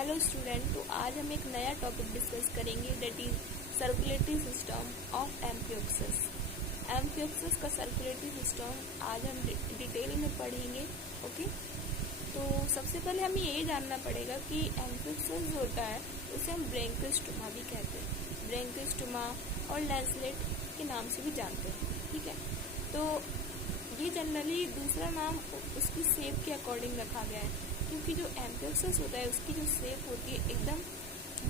Hello student, तो आज हम एक नया टॉपिक डिस्कस करेंगे that is circulatory system of amphioxus. Amphioxus का सर्कुलेटरी सिस्टम आज हम डिटेल में पढ़ेंगे। ओके, तो सबसे पहले हमें ये जानना पड़ेगा कि एम्फियोक्सस जो होता है उसे हम ब्रैंकियोस्टोमा भी कहते हैं। ब्रैंकियोस्टोमा और लैंसलेट के नाम से भी जानते हैं। ठीक है, तो ये जनरली दूसरा नाम उसकी शेप के अकॉर्डिंग रखा गया है, क्योंकि जो एम्फियोक्सस होता है उसकी जो शेप होती है एकदम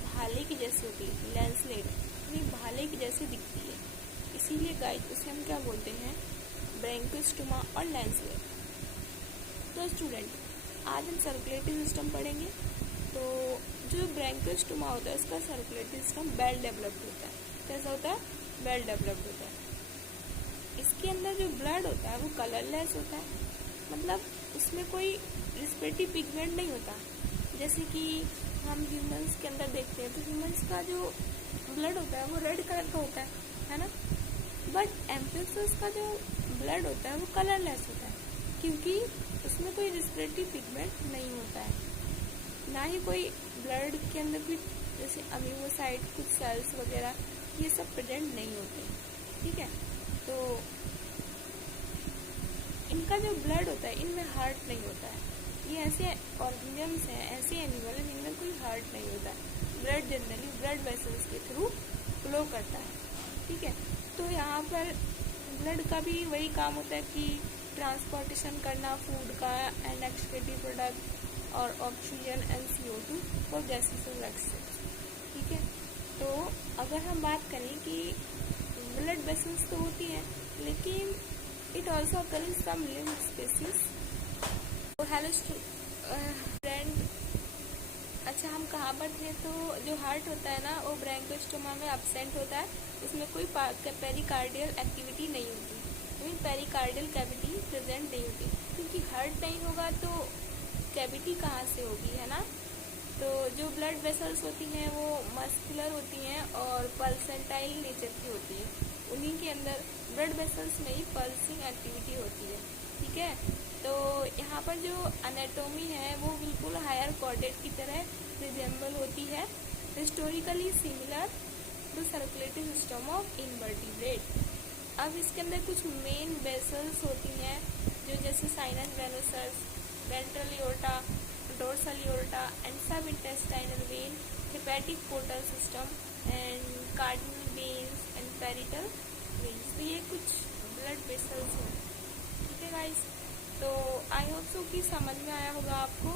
भाले की जैसी होती है। लैंसलेट ये भाले की जैसी दिखती है, इसीलिए गाइस उसे हम क्या बोलते हैं, ब्रैंकियोस्टोमा और लैंसलेट। तो स्टूडेंट, आज हम सर्कुलेटरी सिस्टम पढ़ेंगे। तो जो ब्रैंकियोस्टोमा होता है उसका सर्कुलेटरी सिस्टम वेल डेवलप्ड होता है। कैसा होता है? वेल डेवलप्ड होता है। इसके अंदर जो ब्लड होता है वो कलरलेस होता है, मतलब उसमें कोई रिस्पिरेटरी पिगमेंट नहीं होता। जैसे कि हम ह्यूमंस के अंदर देखते हैं तो ह्यूमंस का जो ब्लड होता है वो रेड कलर का होता है ना। बट एम्फियोक्सस का जो ब्लड होता है वो कलरलेस होता है, क्योंकि उसमें कोई रिस्पिरेटरी पिगमेंट नहीं होता है, ना ही कोई ब्लड के अंदर भी जैसे अमीबोसाइट कुछ सेल्स वगैरह ये सब प्रेजेंट नहीं होते। ठीक है, तो इनका जो ब्लड होता है इनमें हार्ट नहीं होता है। ये ऐसे ऑर्गेनिजम्स हैं, ऐसे एनिमल हैं जिनमें कोई हार्ट नहीं होता है। ब्लड जनरली ब्लड वेसल्स के थ्रू फ्लो करता है। ठीक है, तो यहाँ पर ब्लड का भी वही काम होता है कि ट्रांसपोर्टेशन करना फूड का एंड एक्सक्रीटरी प्रोडक्ट और oxygen and CO2 for gases और एक्सेस। ठीक है, तो अगर हम बात करें कि ब्लड वेसल्स तो होती हैं, लेकिन it also occur in some lived species. तो हेलो फ्रेंड, अच्छा हम कहाँ पर थे? तो जो हार्ट होता है ना वो ब्रैंकियोस्टोमा में एब्सेंट होता है, उसमें कोई पेरिकार्डियल एक्टिविटी नहीं होती, मीन पेरिकार्डियल कैविटी प्रेजेंट नहीं होती, क्योंकि हार्ट नहीं होगा तो कैविटी कहाँ से होगी, है ना। तो जो ब्लड वेसल्स होती हैं वो मस्कुलर होती हैं और पल्सेंटाइल नेचर की होती है, उन्हीं के अंदर ब्लड वेसल्स में ही पल्सिंग एक्टिविटी होती है। ठीक है, तो यहाँ पर जो एनाटोमी है वो बिल्कुल हायर कॉर्डेट की तरह रिजेंबल होती है, historically similar to circulatory system of invertebrate. अब इसके अंदर कुछ मेन वेसल्स होती हैं जो जैसे sinus venosus, ventral aorta, dorsal aorta and subintestinal vein, hepatic portal system and cardinal veins and parietal veins. तो ये कुछ ब्लड वेसल्स हैं। ठीक है गाइस, तो आई होप सो कि समझ में आया होगा आपको।